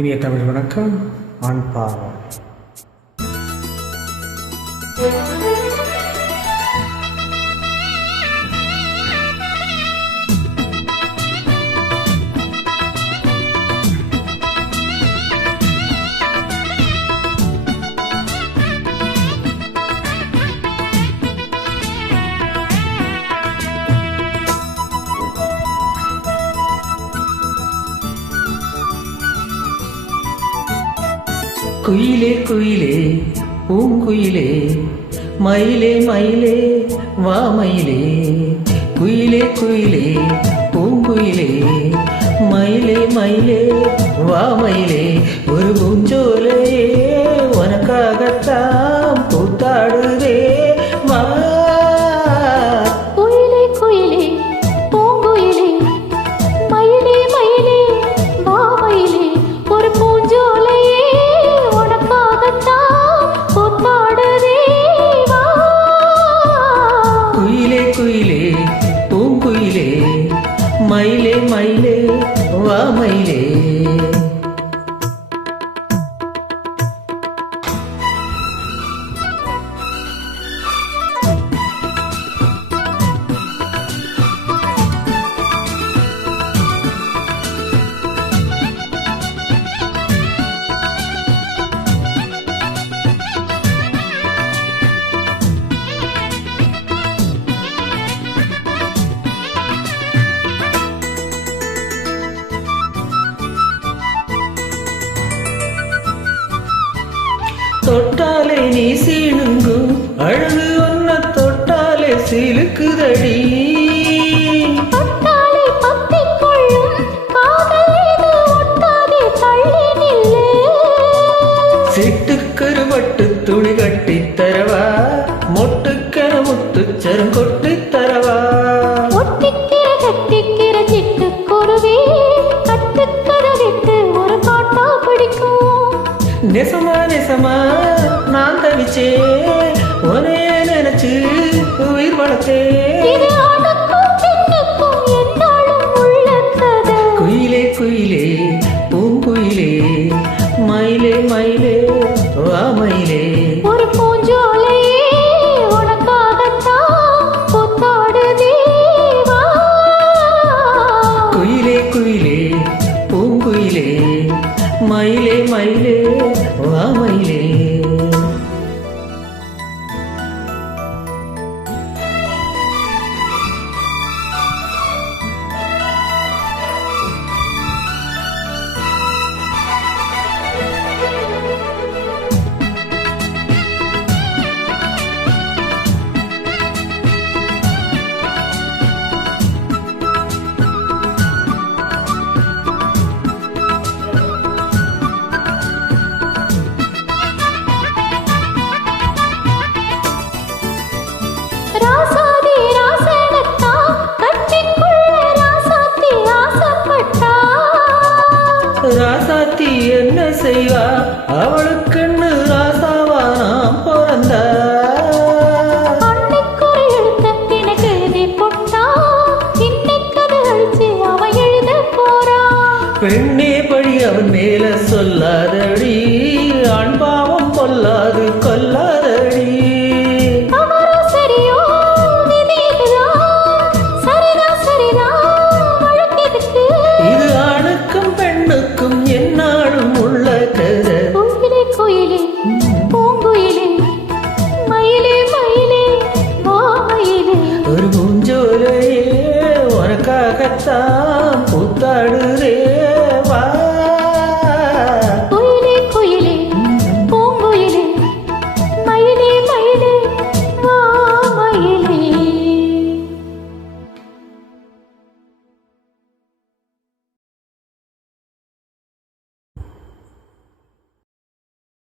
இனிய தமிழ் வணக்கம். ஆண் பாவம். குயிலே குயிலே பூங்குயிலே மயிலே மயிலே வா மயிலே. குயிலே குயிலே பூங்குயிலே மயிலே மயிலே வா மயிலே. ஒரு பூஞ்சோலையே உனக்காகத்தான் கூத்தாடுதே வா. குயிலே குயிலே பூங்குயிலே மயிலே மயிலே வா மயிலே. ஒரு பூஞ்சோலையே குயிலே பூங்குயிலே மயிலே மயிலே வா மயிலே. தொட்டாலே நீ சீனுங்கும் அழகு ஒன்ன தொட்டாலே சிலுக்குதடி. தொட்டாலே பத்திக் கொள்ளும் காதல் இது ஒட்டாதே தள்ளி நில்லு. சிட்டுக்கருவட்டு துணி கட்டி தரவா மொட்டுக்கர முத்துச்சரம் கொட்டி தரவா. ஒட்டிக்கிற கட்டிக்கிற சிட்டுக்குருவி கட்டுக்கர விட்டு ஒரு பாட்டா பிடிக்கும். நெசமா நெசமா நான் தவிச்சே உனையே நினைச்சு உயிர் வளர்த்தேன். குயிலே குயிலே பூங்குயிலே மயிலே மயிலே வா மயிலே. ஒரு பூஞ்சோலையே உனக்காகத்தான் கூத்தாடுதே வா. குயிலே குயிலே பூங்குயிலே மயிலே மயிலே வா மயிலே. ராசாதி ராசனத்தா கட்டிக்குள்ள ராசாத்தி ஆசைப்பட்டா. ராசாத்தி என்ன செய்வா அவளுக்குன்னு ராசாவா நாம் பிறந்தா. அன்னைக்குறை எழுத்த தினக்கு எழுதி போட்டா இன்னைக்கதை அழிச்சு அவன் எழுத போறா. பெண்ணே பழி அவன் மேல சொல்லாதடி ஆண் பாவம் கொல்லாது கொல்லாதடி. இது ஆணுக்கும் பெண்ணுக்கும் என்னாலும் உள்ள கதை. குயிலே குயிலே பூங்குயிலே மயிலே மயிலே வா மயிலே. ஒரு பூஞ்சோலையே உனக்காகத்தான்